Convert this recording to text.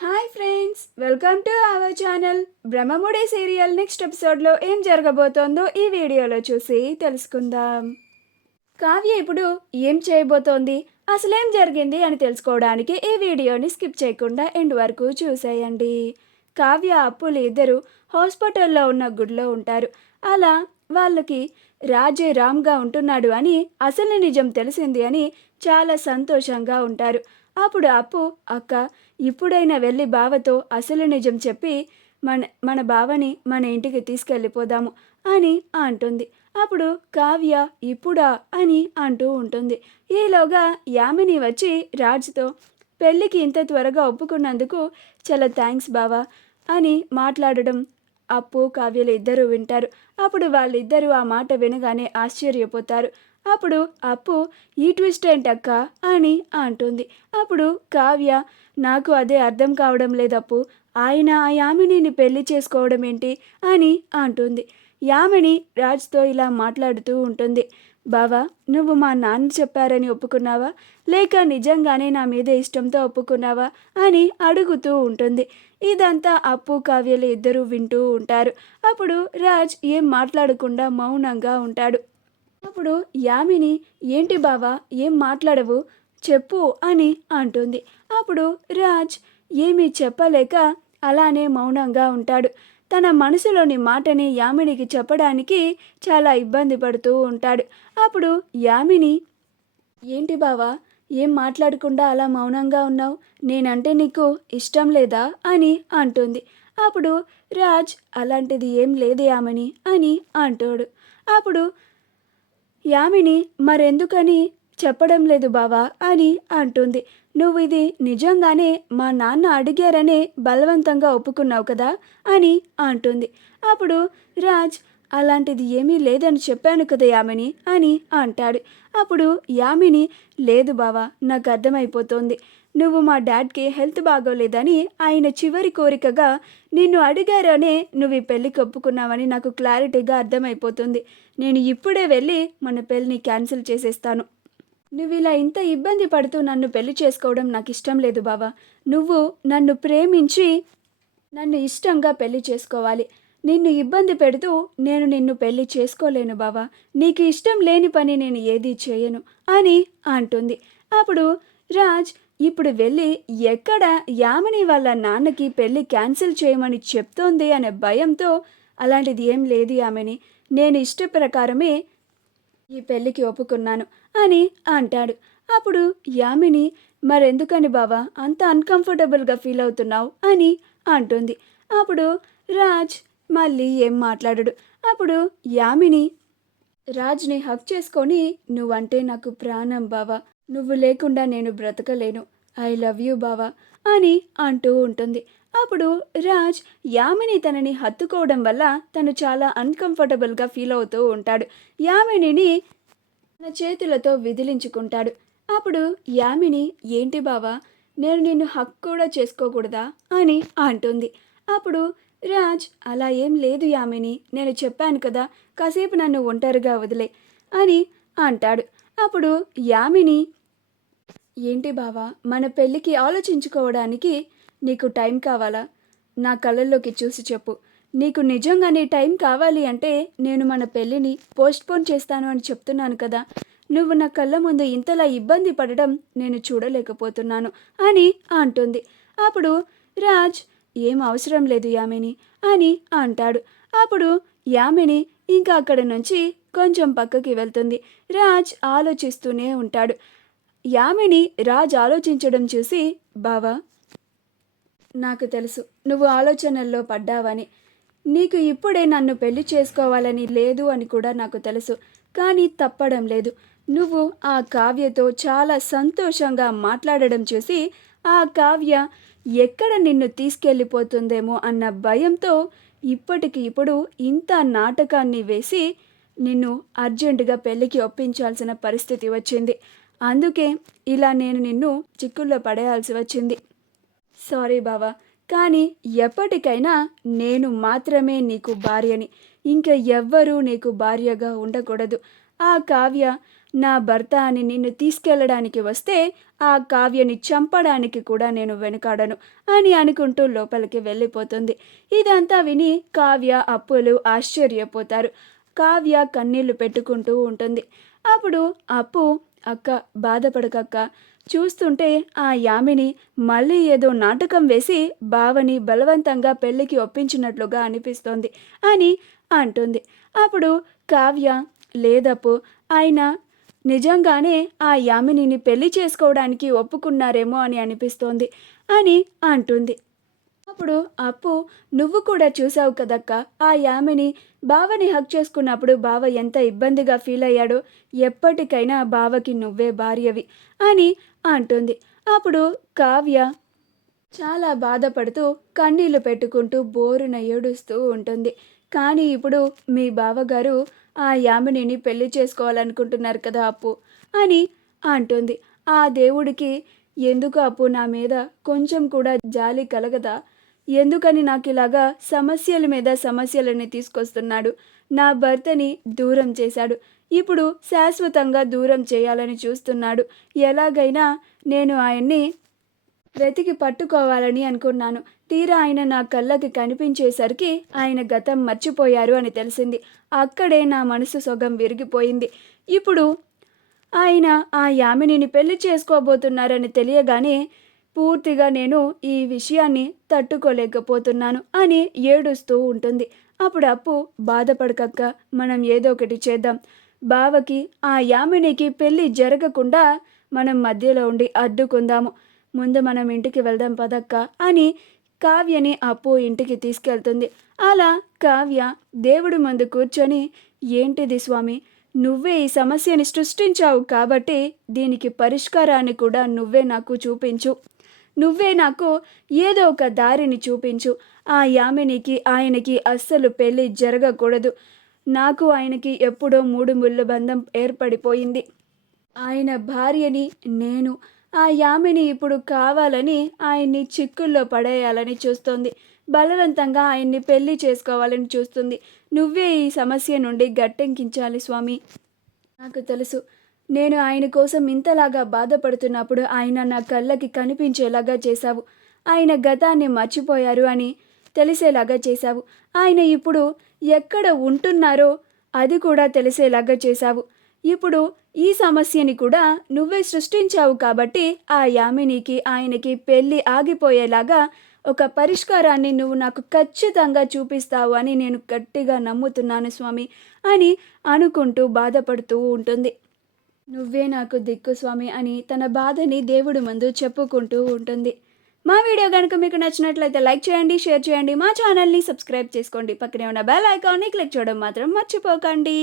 Hi friends, welcome to our channel. Brahmamudi serial next ఎపిసోడ్లో ఏం జరగబోతోందో ఈ వీడియోలో చూసి తెలుసుకుందాం. కావ్య ఇప్పుడు ఏం చేయబోతోంది, అసలేం జరిగింది అని తెలుసుకోవడానికి ఈ వీడియోని స్కిప్ చేయకుండా ఎండ్ వరకు చూసేయండి. కావ్య అప్పులు ఇద్దరు హాస్పిటల్లో ఉన్న గుడిలో ఉంటారు. అలా వాళ్ళకి రాజే రామ్గా ఉంటున్నాడు అని అసలు నిజం తెలిసింది అని చాలా సంతోషంగా ఉంటారు. అప్పుడు అప్పు, అక్క ఇప్పుడైనా వెళ్ళి బావతో అసలు నిజం చెప్పి మన మన బావని మన ఇంటికి తీసుకెళ్ళిపోదాము అని అంటుంది. అప్పుడు కావ్య ఇప్పుడా అని అంటూ ఉంటుంది. ఈలోగా యామిని వచ్చి రాజుతో పెళ్ళికి ఇంత త్వరగా ఒప్పుకున్నందుకు చాలా థ్యాంక్స్ బావా అని మాట్లాడడం అప్పు కావ్యలు ఇద్దరూ వింటారు. అప్పుడు వాళ్ళిద్దరూ ఆ మాట వినగానే ఆశ్చర్యపోతారు. అప్పుడు అప్పు ఈ ట్విస్ట్ ఏంటక్క అని అంటుంది. అప్పుడు కావ్య నాకు అదే అర్థం కావడం లేదప్పు, ఆయన ఆ యామినిని పెళ్లి చేసుకోవడం ఏంటి అని అంటుంది. యామిని రాజ్తో ఇలా మాట్లాడుతూ ఉంటుంది. బావా, నువ్వు మా నాన్న చెప్పారని ఒప్పుకున్నావా, లేక నిజంగానే నా మీద ఇష్టంతో ఒప్పుకున్నావా అని అడుగుతూ ఉంటుంది. ఇదంతా అప్పు కావ్యలు ఇద్దరూ వింటూ ఉంటారు. అప్పుడు రాజ్ ఏం మాట్లాడకుండా మౌనంగా ఉంటాడు. అప్పుడు యామిని, ఏంటి బావా ఏం మాట్లాడవు, చెప్పు అని అంటుంది. అప్పుడు రాజ్ ఏమీ చెప్పలేక అలానే మౌనంగా ఉంటాడు. తన మనసులోని మాటని యామినికి చెప్పడానికి చాలా ఇబ్బంది పడుతూ ఉంటాడు. అప్పుడు యామిని, ఏంటి బావా ఏం మాట్లాడకుండా అలా మౌనంగా ఉన్నావు, నేనంటే నీకు ఇష్టం లేదా అని అంటుంది. అప్పుడు రాజ్ అలాంటిది ఏం లేదు యామిని అని అంటాడు. అప్పుడు యామిని మరెందుకని చెప్పడం లేదు బావా అని అంటుంది. నువ్వు ఇది నిజంగానే మా నాన్న అడిగారనే బలవంతంగా ఒప్పుకున్నావు కదా అని అంటుంది. అప్పుడు రాజ్ అలాంటిది ఏమీ లేదని చెప్పాను కదా యామిని అని అంటాడు. అప్పుడు యామిని, లేదు బావా నాకు అర్థమైపోతోంది, నువ్వు మా డాడ్కి హెల్త్ బాగోలేదని ఆయన చివరి కోరికగా నిన్ను అడిగారనే నువ్వు ఈ పెళ్ళికి ఒప్పుకున్నావని నాకు క్లారిటీగా అర్థమైపోతుంది. నేను ఇప్పుడే వెళ్ళి మన పెళ్ళిని క్యాన్సిల్ చేసేస్తాను. నువ్వు ఇలా ఇంత ఇబ్బంది పడుతూ నన్ను పెళ్లి చేసుకోవడం నాకు ఇష్టం లేదు బావా. నువ్వు నన్ను ప్రేమించి నన్ను ఇష్టంగా పెళ్లి చేసుకోవాలి. నిన్ను ఇబ్బంది పెడుతూ నేను నిన్ను పెళ్లి చేసుకోలేను బావా. నీకు ఇష్టం లేని పని నేను ఏదీ చేయను అని అంటుంది. అప్పుడు రాజ్ ఇప్పుడు వెళ్ళి ఎక్కడ యామిని వాళ్ళ నాన్నకి పెళ్ళి క్యాన్సిల్ చేయమని చెప్తోంది అనే భయంతో, అలాంటిది ఏం లేదు యామిని, నేను ఇష్ట ప్రకారమే ఈ పెళ్ళికి ఒప్పుకున్నాను అని అంటాడు. అప్పుడు యామిని, మరెందుకని బావా అంత అన్కంఫర్టబుల్గా ఫీల్ అవుతున్నావు అని అంటుంది. అప్పుడు రాజ్ మళ్ళీ ఏం మాట్లాడడు. అప్పుడు యామిని రాజ్ని హక్ చేసుకొని, నువ్వంటే నాకు ప్రాణం బావా, నువ్వు లేకుండా నేను బ్రతకలేను, ఐ లవ్ యూ బావా అని అంటూ ఉంటుంది. అప్పుడు రాజ్ యామిని తనని హత్తుకోవడం వల్ల తను చాలా అన్కంఫర్టబుల్గా ఫీల్ అవుతూ ఉంటాడు. యామినిని తన చేతులతో విదిలించుకుంటాడు. అప్పుడు యామిని, ఏంటి బావా నేను నిన్ను హక్ కూడా చేసుకోకూడదా అని అంటుంది. అప్పుడు రాజ్, అలా ఏం లేదు యామిని, నేను చెప్పాను కదా, కాసేపు నన్ను ఒంటరిగా వదిలే అని అంటాడు. అప్పుడు యామిని, ఏంటి బావా మన పెళ్ళికి ఆలోచించుకోవడానికి నీకు టైం కావాలా, నా కళ్ళల్లోకి చూసి చెప్పు, నీకు నిజంగానే టైం కావాలి అంటే నేను మన పెళ్ళిని పోస్ట్పోన్ చేస్తాను అని చెప్తున్నాను కదా, నువ్వు నా కళ్ళ ముందు ఇంతలా ఇబ్బంది పడడం నేను చూడలేకపోతున్నాను అని అంటుంది. అప్పుడు రాజ్, ఏం అవసరం లేదు యామిని అని అంటాడు. అప్పుడు యామిని ఇంకా అక్కడి నుంచి కొంచెం పక్కకి వెళ్తుంది. రాజ్ ఆలోచిస్తూనే ఉంటాడు. యామిని రాజ్ ఆలోచించడం చూసి, బావా నాకు తెలుసు నువ్వు ఆలోచనల్లో పడ్డావని, నీకు ఇప్పుడే నన్ను పెళ్లి చేసుకోవాలని లేదు అని కూడా నాకు తెలుసు, కానీ తప్పడం లేదు. నువ్వు ఆ కావ్యతో చాలా సంతోషంగా మాట్లాడడం చూసి ఆ కావ్య ఎక్కడ నిన్ను తీసుకెళ్ళిపోతుందేమో అన్న భయంతో ఇప్పటికి ఇప్పుడు ఇంత నాటకాన్ని వేసి నిన్ను అర్జెంటుగా పెళ్ళికి ఒప్పించాల్సిన పరిస్థితి వచ్చింది. అందుకే ఇలా నేను నిన్ను చిక్కుల్లో పడేయాల్సి వచ్చింది. సారీ బావా, కానీ ఎప్పటికైనా నేను మాత్రమే నీకు భార్యని, ఇంకా ఎవ్వరూ నీకు భార్యగా ఉండకూడదు. ఆ కావ్య నా భర్త అని నిన్ను తీసుకెళ్ళడానికి వస్తే ఆ కావ్యని చంపడానికి కూడా నేను వెనుకాడను అని అనుకుంటూ లోపలికి వెళ్ళిపోతుంది. ఇదంతా విని కావ్య అప్పులు ఆశ్చర్యపోతారు. కావ్య కన్నీళ్లు పెట్టుకుంటూ ఉంటుంది. అప్పుడు అప్పు, అక్క బాధపడకక్క, చూస్తుంటే ఆ యామిని మళ్ళీ ఏదో నాటకం వేసి బావని బలవంతంగా పెళ్ళికి ఒప్పించినట్లుగా అనిపిస్తోంది అని అంటుంది. అప్పుడు కావ్య, లేదప్పు, ఆయన నిజంగానే ఆ యామినిని పెళ్లి చేసుకోవడానికి ఒప్పుకున్నారేమో అని అనిపిస్తోంది అని అంటుంది. అప్పుడు అప్పు, నువ్వు కూడా చూసావు కదక్క, ఆ యామిని బావని హక్ చేసుకున్నప్పుడు బావ ఎంత ఇబ్బందిగా ఫీల్ అయ్యాడో, ఎప్పటికైనా బావకి నువ్వే భార్యవి అని అంటుంది. అప్పుడు కావ్య చాలా బాధపడుతూ కన్నీళ్లు పెట్టుకుంటూ బోరున ఏడుస్తూ ఉంటుంది. కానీ ఇప్పుడు మీ బావగారు ఆ యామినిని పెళ్లి చేసుకోవాలనుకుంటున్నారు కదా అప్పు అని అంటుంది. ఆ దేవుడికి ఎందుకు అప్పు నా మీద కొంచెం కూడా జాలి కలగదా? ఎందుకని నాకు ఇలాగా సమస్యల మీద సమస్యలని తీసుకొస్తున్నాడు? నా భర్తని దూరం చేశాడు, ఇప్పుడు శాశ్వతంగా దూరం చేయాలని చూస్తున్నాడు. ఎలాగైనా నేను ఆయన్ని వెతికి పట్టుకోవాలని అనుకున్నాను. తీరా ఆయన నా కళ్ళకి కనిపించేసరికి ఆయన గతం మర్చిపోయారు అని తెలిసింది. అక్కడే నా మనసు సొగం విరిగిపోయింది. ఇప్పుడు ఆయన ఆ యామినిని పెళ్లి చేసుకోబోతున్నారని తెలియగానే పూర్తిగా నేను ఈ విషయాన్ని తట్టుకోలేకపోతున్నాను అని ఏడుస్తూ ఉంటుంది. అప్పుడు అప్పు, బాధపడకక్క, మనం ఏదో ఒకటి చేద్దాం. బావకి ఆ యామినికి పెళ్ళి జరగకుండా మనం మధ్యలో ఉండి అడ్డుకుందాము. ముందు మనం ఇంటికి వెళ్దాం పదక్క అని కావ్యని అప్పు ఇంటికి తీసుకెళ్తుంది. అలా కావ్య దేవుడి ముందు కూర్చొని, ఏంటిది స్వామి, నువ్వే ఈ సమస్యని సృష్టించావు కాబట్టి దీనికి పరిష్కారాన్ని కూడా నువ్వే నాకు చూపించు. నువ్వే నాకు ఏదో ఒక దారిని చూపించు. ఆ యామినికి ఆయనకి అస్సలు పెళ్ళి జరగకూడదు. నాకు ఆయనకి ఎప్పుడో 3 ముళ్ళ బంధం ఏర్పడిపోయింది. ఆయన భార్యని నేను. ఆ యామిని ఇప్పుడు కావాలని ఆయన్ని చిక్కుల్లో పడేయాలని చూస్తోంది. బలవంతంగా ఆయన్ని పెళ్లి చేసుకోవాలని చూస్తుంది. నువ్వే ఈ సమస్య నుండి గట్టెక్కించాలి స్వామి. నాకు తెలుసు, నేను ఆయన కోసం ఇంతలాగా బాధపడుతున్నప్పుడు ఆయన నా కళ్ళకి కనిపించేలాగా చేశావు. ఆయన గతాన్ని మర్చిపోయారు అని తెలిసేలాగా చేశావు. ఆయన ఇప్పుడు ఎక్కడ ఉంటున్నారో అది కూడా తెలిసేలాగా చేశావు. ఇప్పుడు ఈ సమస్యని కూడా నువ్వే సృష్టించావు కాబట్టి ఆ యామినికి ఆయనకి పెళ్ళి ఆగిపోయేలాగా ఒక పరిష్కారాన్ని నువ్వు నాకు ఖచ్చితంగా చూపిస్తావు అని నేను గట్టిగా నమ్ముతున్నాను స్వామి అని అనుకుంటూ బాధపడుతూ ఉంటుంది. నువ్వే నాకు దిక్కు స్వామి అని తన బాధని దేవుడి ముందు చెప్పుకుంటూ ఉంటుంది. మా వీడియో కనుక మీకు నచ్చినట్లయితే లైక్ చేయండి, షేర్ చేయండి, మా ఛానల్ని సబ్స్క్రైబ్ చేసుకోండి. పక్కనే ఉన్న బెల్ ఐకాన్ని క్లిక్ చేయడం మాత్రం మర్చిపోకండి.